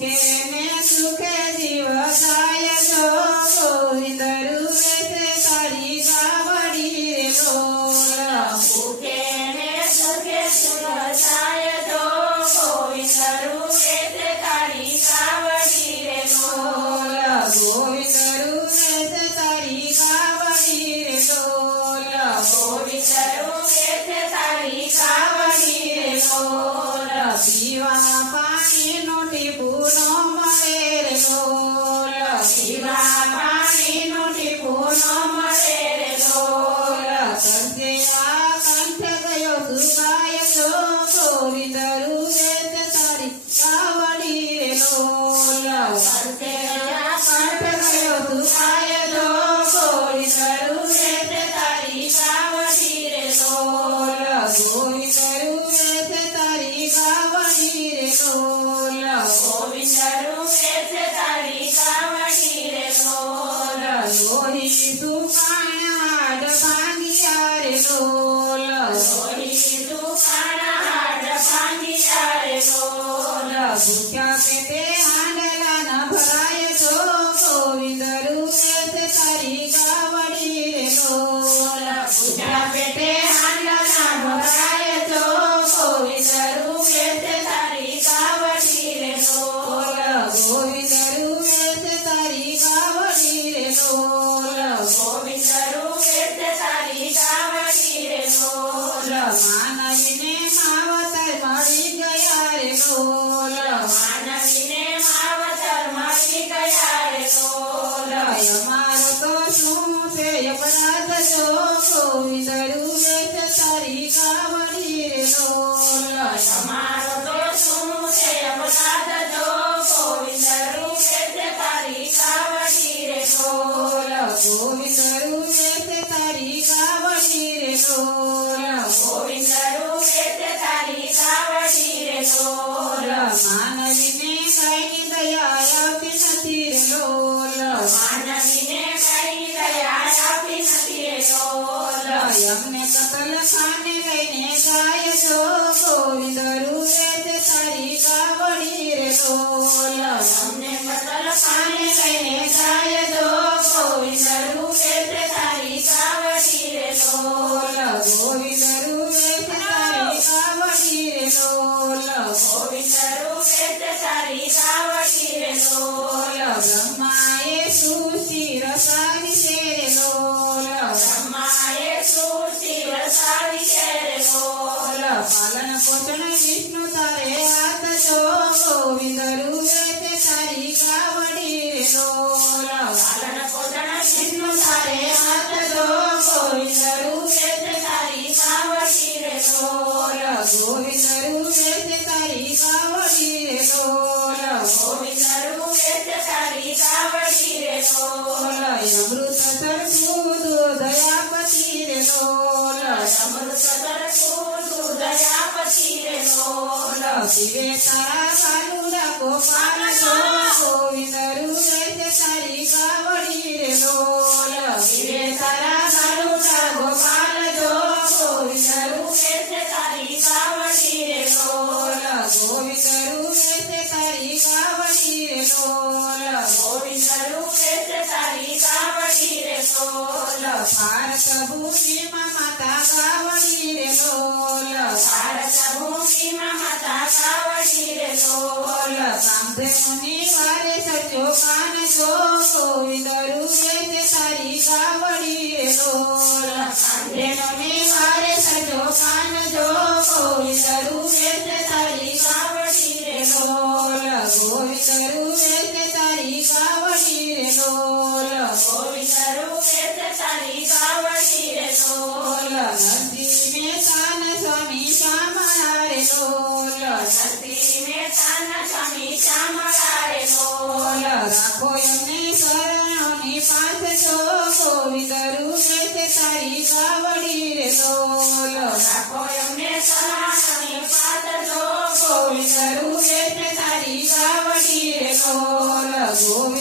ભૂખે ને સુખે જીવ જાય જો ગોવિંદ રૂવે છે તારી ગાવડી રે લોલ ભૂખે ને સુખે જીવ જાય જો ગોવિંદ રૂવે છે તારી ગાવડી રે લોલ ગોવિંદ રૂવે છે તારી ગાવડી રે લોલ ગોવિંદ રૂવે છે તારી ગાવડી રે લોલ પીવા પાણીનો ટીપું નો મળે રે લોલ પીવા પાણીનો ટીપું ન મળે રે લોલ તરસે આ કંઠે ગયો સુકાય જો ગોવિંદ રૂવે છે તારી ગાવડી રે લોલ કંઠે ગયો સુકાય જો ગોવિંદ રૂવે છે તારી ગાવડી રે લોલ ગોવિંદ રૂવે છે તારી ગાવડી રે લોલ ગોવિંદ રૂવે છે તારી ગાવડી રે લોલ લોહી સુકાણા હાડ ભાંગ્યા રે લોલ લોહી સુકાણા હાડ ભાંગ્યા રે લોલ ભૂખ્યા પેટે હાંડલા ન ભરાય જો ગોવિંદ રૂવે છે તારી ગાવડી રે લોલ ભૂખ્યા પેટે હાંડલા ભરાય જો ગોવિંદ રૂવે છે તારી ગાવડી રે લોલ ગોવિંદ રૂવે છે તારી ગાવડી રે લોલ ગોવિંદ રૂવે છે તારી ગાવડી રે લોલ માનવીને માવતર મળી ગયા રે લોલ માનવીને માવતર મળી ગયા રે લોલ અમારો તો શું છે અપરાધ જો ગોવિંદ રૂવે છે તારી ગાવડી રે લોલ અમારો તો શું છે અપરાધ જો ગોવિંદ રૂવે છે તારી ગાવડી રે લોલ ગોવિંદ રૂવે છે તારી ગાવડી રે લોલ ગોવિંદ રૂવે છે તારી ગાવડી રે લોલ માનવીને કઈ દયા આવતી નથી રે લોલ માનવીને કઈ દયા આપી નથી રે લોલ અમને કતલ ખાને લઈને જાય જો ગોવિંદ રૂવે છે તારી ગાવડી રે લોલ અમને કતલ ખાને લઈને જાય જો ગોવિંદ રૂવે છે તારી ગાવડી રે લોલ ગોવિંદ રૂવે છે તારી ગાવડી રે લોલ ગોવિંદ રૂવે છે તારી ગાવડી રે લોલ બ્રહ્માએ સૃષ્ટિ રસાવી છે રે લોલ બ્રહ્માએ સૃષ્ટિ વસાવી છે રે લોલ પાલન પોષણ વિષ્ણુ તારે હાથ જો ગોવિંદ રૂવે છે તારી ગાવડી રે લોલ પાલન પોષણ વિષ્ણુ તારે હાથ જો ગોવિંદ રૂવે છે તારી ગાવડી રે લોલ ગોવિંદ રૂવે છે તારી ગાવડી રે લોલ ગોવિંદ રૂવે છે તારી ગાવડી રે લોલ અમૃત સરખું દૂધ આપતી રે લોલ અમૃત સરખું દૂધ આપતી રે લોલ શિવે તારા બાલુડા ગોપાલ જો ગોવિંદ રૂવે છે તારી ગાવડી રે લોલ શિવે તારા બાલુડા ગોપાલ જો ગોવિંદ રૂવે છે તારી ગાવડી રે લોલ ગોવિંદ રૂવે છે તારી ગાવડી રે લોલ ગોવિંદ રૂવે છે તારી ગાવડી રે લોલ ભારત ભૂમિમાં માતા ગાવડી રે લોલ ભારત ભૂમિમાં માતા ગાવડી રે લોલ કામધેનુની વારે સચો કાન જો ગોવિંદ રૂવે છે તારી ગાવડી રે લોલ કાંધેનોની વારે સજો કાન જો ગોવિંદ રૂવે છે તારી ગાવડી રે લોલ ગોવિંદ રૂવે છે તારી ગાવડી રે લોલ ગોવિંદ રૂવે છે તારી ગાવડી રે લોલ નરસિંહ મહેતાના સ્વામી શ્યામળા રે લોલ નરસિંહ મહેતાના સ્વામી શ્યામળા રે લોલ રાખો એમને શરણોની પાસ જો ગોવિંદ રૂવે છે તારી ગાવડી રે લોલ રાખો એમને શરણની પાત જો ગોવિંદ રૂવે છે તારી ગાવડી રે લોલ ગોવિંદ